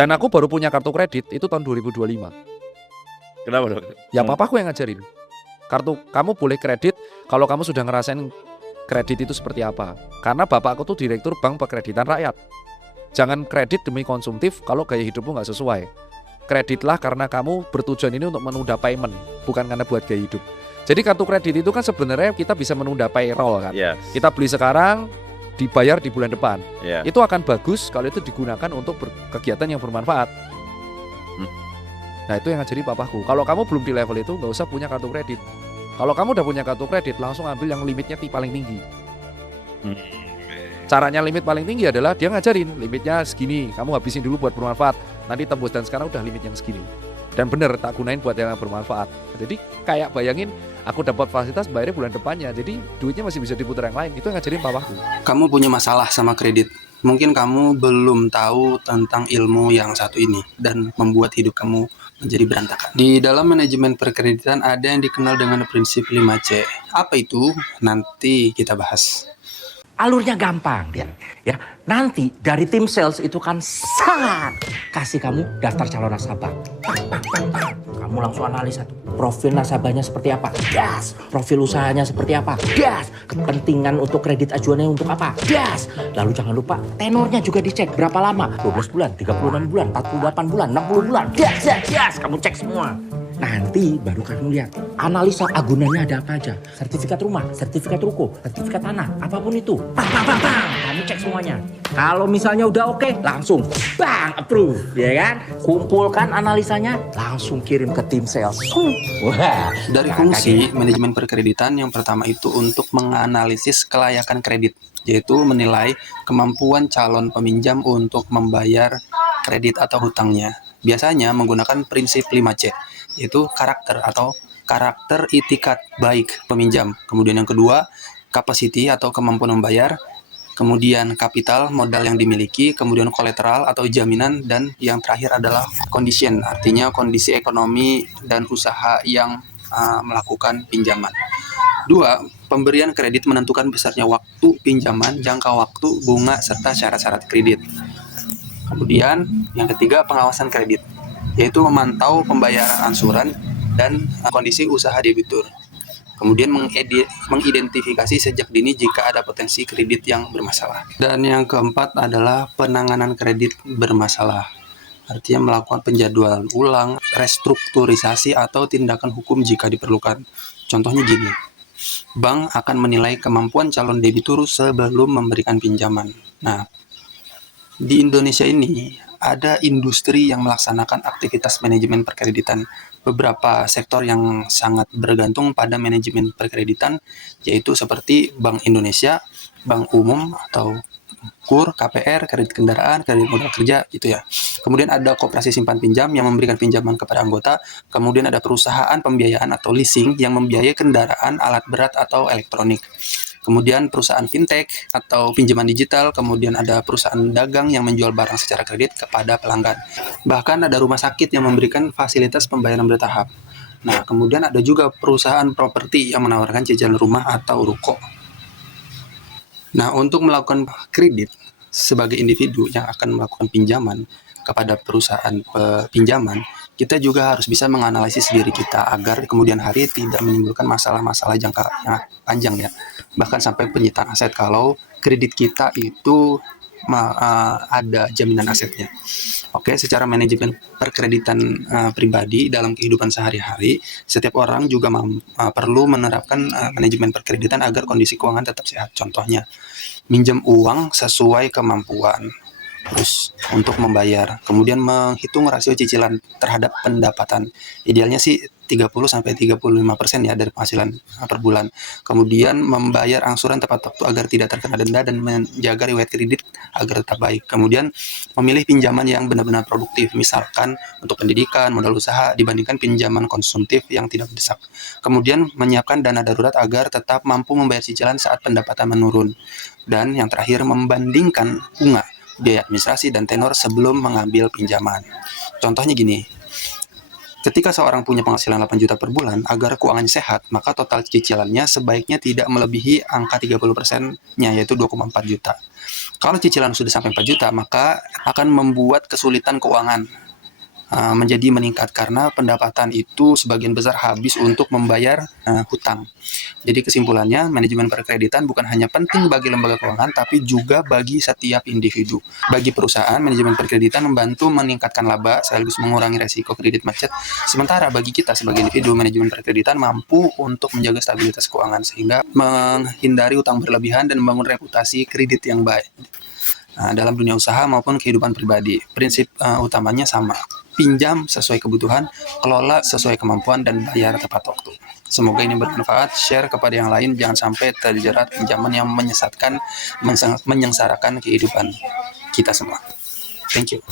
Dan aku baru punya kartu kredit itu tahun 2025. Kenapa dong? Ya papaku yang ngajarin. Kamu boleh kredit kalau kamu sudah ngerasain kredit itu seperti apa. Karena bapakku tuh direktur bank pekreditan rakyat. Jangan kredit demi konsumtif kalau gaya hidupmu nggak sesuai. Kreditlah karena kamu bertujuan ini untuk menunda payment, bukan karena buat gaya hidup. Jadi kartu kredit itu kan sebenarnya kita bisa menunda payroll kan. Yes. Kita beli sekarang, dibayar di bulan depan. Yeah. Itu akan bagus kalau itu digunakan untuk kegiatan yang bermanfaat. Nah itu yang ngajarin papaku. Kalau kamu belum di level itu nggak usah punya kartu kredit. Kalau kamu udah punya kartu kredit langsung ambil yang limitnya paling tinggi. Caranya limit paling tinggi adalah dia ngajarin limitnya segini, kamu habisin dulu buat bermanfaat. Nanti tembus dan sekarang udah limit yang segini. Dan bener tak gunain buat yang bermanfaat. Jadi kayak bayangin aku dapat fasilitas bayarnya bulan depannya. Jadi duitnya masih bisa diputar yang lain. Itu yang ngajarin papaku. Kamu punya masalah sama kredit. Mungkin kamu belum tahu tentang ilmu yang satu ini dan membuat hidup kamu menjadi berantakan. Di dalam manajemen perkreditan ada yang dikenal dengan prinsip 5C. Apa itu? Nanti kita bahas. Alurnya gampang dia, ya. Nanti dari tim sales itu kan sangat kasih kamu daftar calon nasabah. Kamu langsung analisa tuh. Profil nasabahnya seperti apa? Gas. Profil usahanya seperti apa? Gas. Kepentingan untuk kredit ajuannya untuk apa? Gas. Lalu jangan lupa tenornya juga dicek berapa lama? 12 bulan, 36 bulan, 48 bulan, 60 bulan. Gas, gas, gas. Kamu cek semua. Nanti baru kamu lihat analisa agunannya ada apa aja. Sertifikat rumah, sertifikat ruko, sertifikat tanah, apapun itu. Kamu cek semuanya. Kalau misalnya udah oke, langsung bang approve, ya kan? Kumpulkan analisanya, langsung kirim ke tim sales. Wah, Dari fungsi manajemen perkreditan yang pertama itu untuk menganalisis kelayakan kredit, yaitu menilai kemampuan calon peminjam untuk membayar kredit atau hutangnya. Biasanya menggunakan prinsip 5C, yaitu karakter itikat baik peminjam. Kemudian yang kedua, capacity atau kemampuan membayar. Kemudian kapital, modal yang dimiliki. Kemudian kolateral atau jaminan. Dan yang terakhir adalah condition, artinya kondisi ekonomi dan usaha yang melakukan pinjaman. 2. Pemberian kredit menentukan besarnya waktu pinjaman, jangka waktu, bunga, serta syarat-syarat kredit. Kemudian yang ketiga, pengawasan kredit, yaitu memantau pembayaran angsuran dan kondisi usaha debitur. Kemudian mengidentifikasi sejak dini jika ada potensi kredit yang bermasalah. Dan yang keempat adalah penanganan kredit bermasalah, artinya melakukan penjadwalan ulang, restrukturisasi atau tindakan hukum jika diperlukan. Contohnya gini, bank akan menilai kemampuan calon debitur sebelum memberikan pinjaman. Nah, di Indonesia ini ada industri yang melaksanakan aktivitas manajemen perkreditan. Beberapa sektor yang sangat bergantung pada manajemen perkreditan, yaitu seperti Bank Indonesia, Bank Umum atau KUR, KPR, kredit kendaraan, kredit modal kerja gitu ya. Kemudian ada koperasi simpan pinjam yang memberikan pinjaman kepada anggota. Kemudian ada perusahaan pembiayaan atau leasing yang membiayai kendaraan, alat berat atau elektronik. Kemudian perusahaan fintech atau pinjaman digital, kemudian ada perusahaan dagang yang menjual barang secara kredit kepada pelanggan. Bahkan ada rumah sakit yang memberikan fasilitas pembayaran bertahap. Nah, kemudian ada juga perusahaan properti yang menawarkan cicilan rumah atau ruko. Nah, untuk melakukan kredit sebagai individu yang akan melakukan pinjaman kepada perusahaan pinjaman, kita juga harus bisa menganalisis diri kita agar kemudian hari tidak menimbulkan masalah-masalah jangka yang panjang ya. Bahkan sampai penyitaan aset kalau kredit kita itu ada jaminan asetnya. Oke, secara manajemen perkreditan pribadi dalam kehidupan sehari-hari, setiap orang juga perlu menerapkan manajemen perkreditan agar kondisi keuangan tetap sehat. Contohnya, minjam uang sesuai kemampuan. Terus untuk membayar, kemudian menghitung rasio cicilan terhadap pendapatan. Idealnya sih 30-35% ya dari penghasilan per bulan. Kemudian membayar angsuran tepat waktu agar tidak terkena denda dan menjaga riwayat kredit agar tetap baik. Kemudian memilih pinjaman yang benar-benar produktif, misalkan untuk pendidikan, modal usaha dibandingkan pinjaman konsumtif yang tidak mendesak. Kemudian menyiapkan dana darurat agar tetap mampu membayar cicilan saat pendapatan menurun. Dan yang terakhir, membandingkan bunga, biaya administrasi dan tenor sebelum mengambil pinjaman. Contohnya gini, Ketika seorang punya penghasilan 8 juta per bulan, agar keuangannya sehat, maka total cicilannya sebaiknya tidak melebihi angka 30%-nya, yaitu 2,4 juta. Kalau cicilan sudah sampai 4 juta, maka akan membuat kesulitan keuangan menjadi meningkat karena pendapatan itu sebagian besar habis untuk membayar hutang. Jadi kesimpulannya, manajemen perkreditan bukan hanya penting bagi lembaga keuangan, tapi juga bagi setiap individu. Bagi perusahaan, manajemen perkreditan membantu meningkatkan laba sekaligus mengurangi resiko kredit macet. Sementara bagi kita sebagai individu, manajemen perkreditan mampu untuk menjaga stabilitas keuangan sehingga menghindari utang berlebihan dan membangun reputasi kredit yang baik. Dalam dunia usaha maupun kehidupan pribadi, prinsip utamanya sama. Pinjam sesuai kebutuhan, kelola sesuai kemampuan, dan bayar tepat waktu. Semoga ini bermanfaat, share kepada yang lain, jangan sampai terjerat pinjaman yang menyesatkan, menyengsarakan kehidupan kita semua. Thank you.